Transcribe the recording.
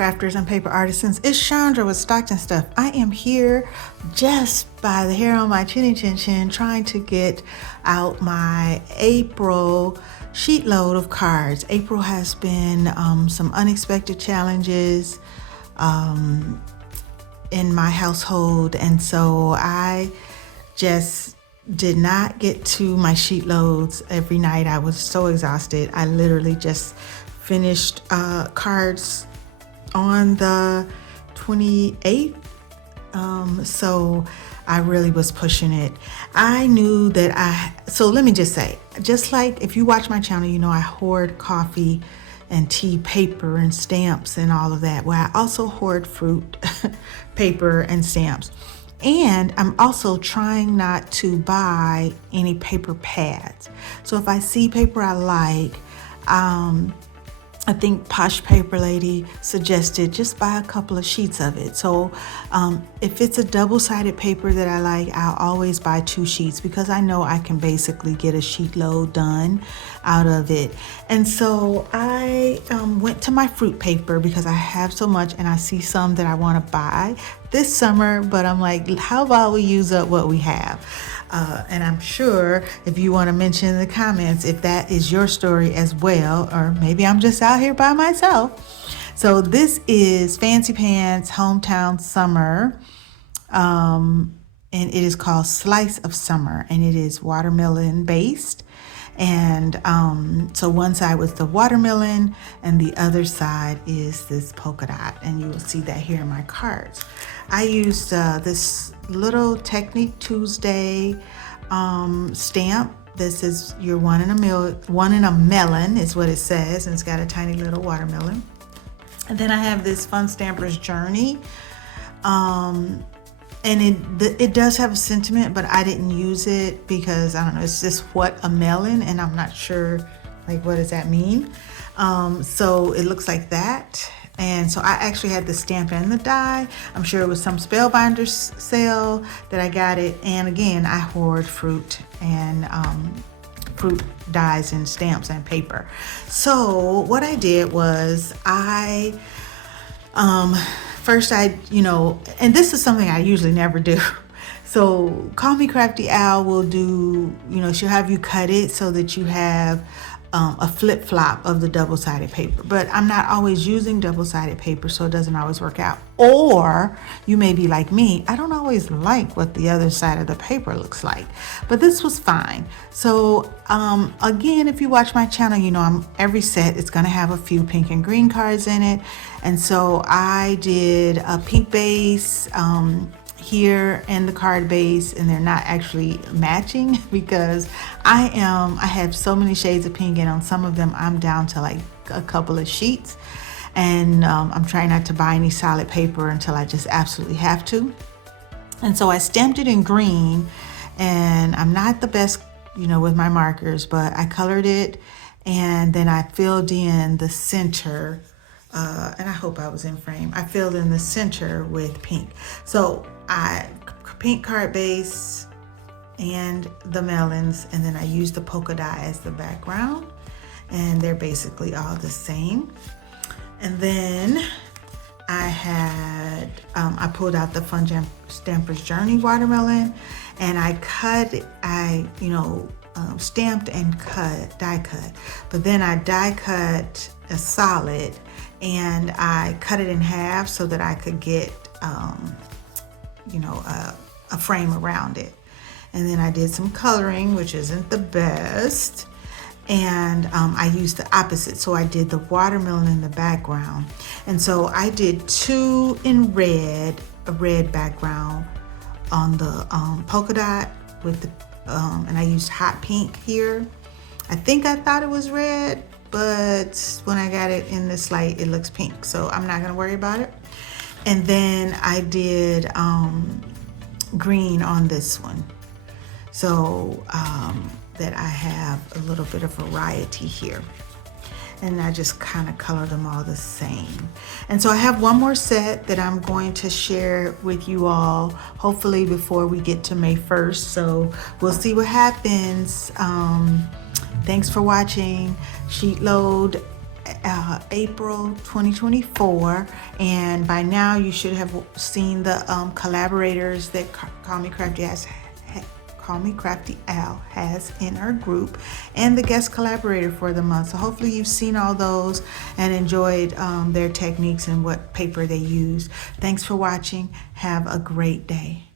crafters and paper artisans. It's Chandra with Stockton Stuff. I am here just by the hair on my chinny chin chin trying to get out my April sheet load of cards. April has been some unexpected challenges in my household, and so I just did not get to my sheet loads every night. I was so exhausted. I literally just finished cards on the 28th. So I really was pushing it. I knew that so let me just say, just like if you watch my channel, you know I hoard coffee and tea paper and stamps and all of that. Well, I also hoard fruit, paper and stamps. And I'm also trying not to buy any paper pads. So if I see paper I like, I think Posh Paper Lady suggested just buy a couple of sheets of it. So if it's a double-sided paper that I like, I'll always buy 2 sheets because I know I can basically get a sheet load done out of it. And so I went to my fruit paper because I have so much and I see some that I want to buy this summer, but I'm like, how about we use up what we have? And I'm sure if you want to mention in the comments if that is your story as well, or maybe I'm just out here by myself. So this is Fancy Pants Hometown Summer, and it is called Slice of Summer, and it is watermelon based. And so one side was the watermelon and the other side is this polka dot, and you will see that here in my cards. I used this little Technique Tuesday stamp. This is your one in a melon is what it says, and it's got a tiny little watermelon. And then I have this Fun Stamper's Journey. And it does have a sentiment, but I didn't use it because I don't know, it's just what a melon, and I'm not sure like what does that mean. So it looks like that. And so I actually had the stamp and the die. I'm sure it was some Spellbinders sale that I got it. And again, I hoard fruit and fruit dies and stamps and paper. So what I did was first and this is something I usually never do. So Call Me Crafty Al will do, she'll have you cut it so that you have a flip-flop of the double-sided paper. But I'm not always using double-sided paper, so it doesn't always work out. Or you may be like me, I don't always like what the other side of the paper looks like. But this was fine. So again, if you watch my channel, every set it's gonna have a few pink and green cards in it. And so I did a pink base here and the card base, and they're not actually matching because I have so many shades of pink, and on some of them I'm down to like a couple of sheets, and I'm trying not to buy any solid paper until I just absolutely have to. And so I stamped it in green, and I'm not the best with my markers, but I colored it, and then I filled in the center, and I hope I was in frame. I filled in the center with pink. So pink card base and the melons, and then I used the polka dot as the background, and they're basically all the same. And then I pulled out the Fun Stamper's Journey watermelon, and I stamped and die cut, but then I die cut a solid, and I cut it in half so that I could get a frame around it. And then I did some coloring, which isn't the best, and I used the opposite. So I did the watermelon in the background, and so I did 2 in red, a red background on the polka dot with the and I used hot pink here. I thought it was red, but when I got it in this light it looks pink, so I'm not gonna worry about it. And then I did green on this one, so that I have a little bit of variety here, and I just kind of color them all the same. And so I have one more set that I'm going to share with you all, hopefully before we get to May 1st, so we'll see what happens. Thanks for watching. Sheet load April 2024, and by now you should have seen the collaborators that Call Me Crafty Al has in her group, and the guest collaborator for the month. So hopefully you've seen all those and enjoyed their techniques and what paper they use. Thanks for watching. Have a great day.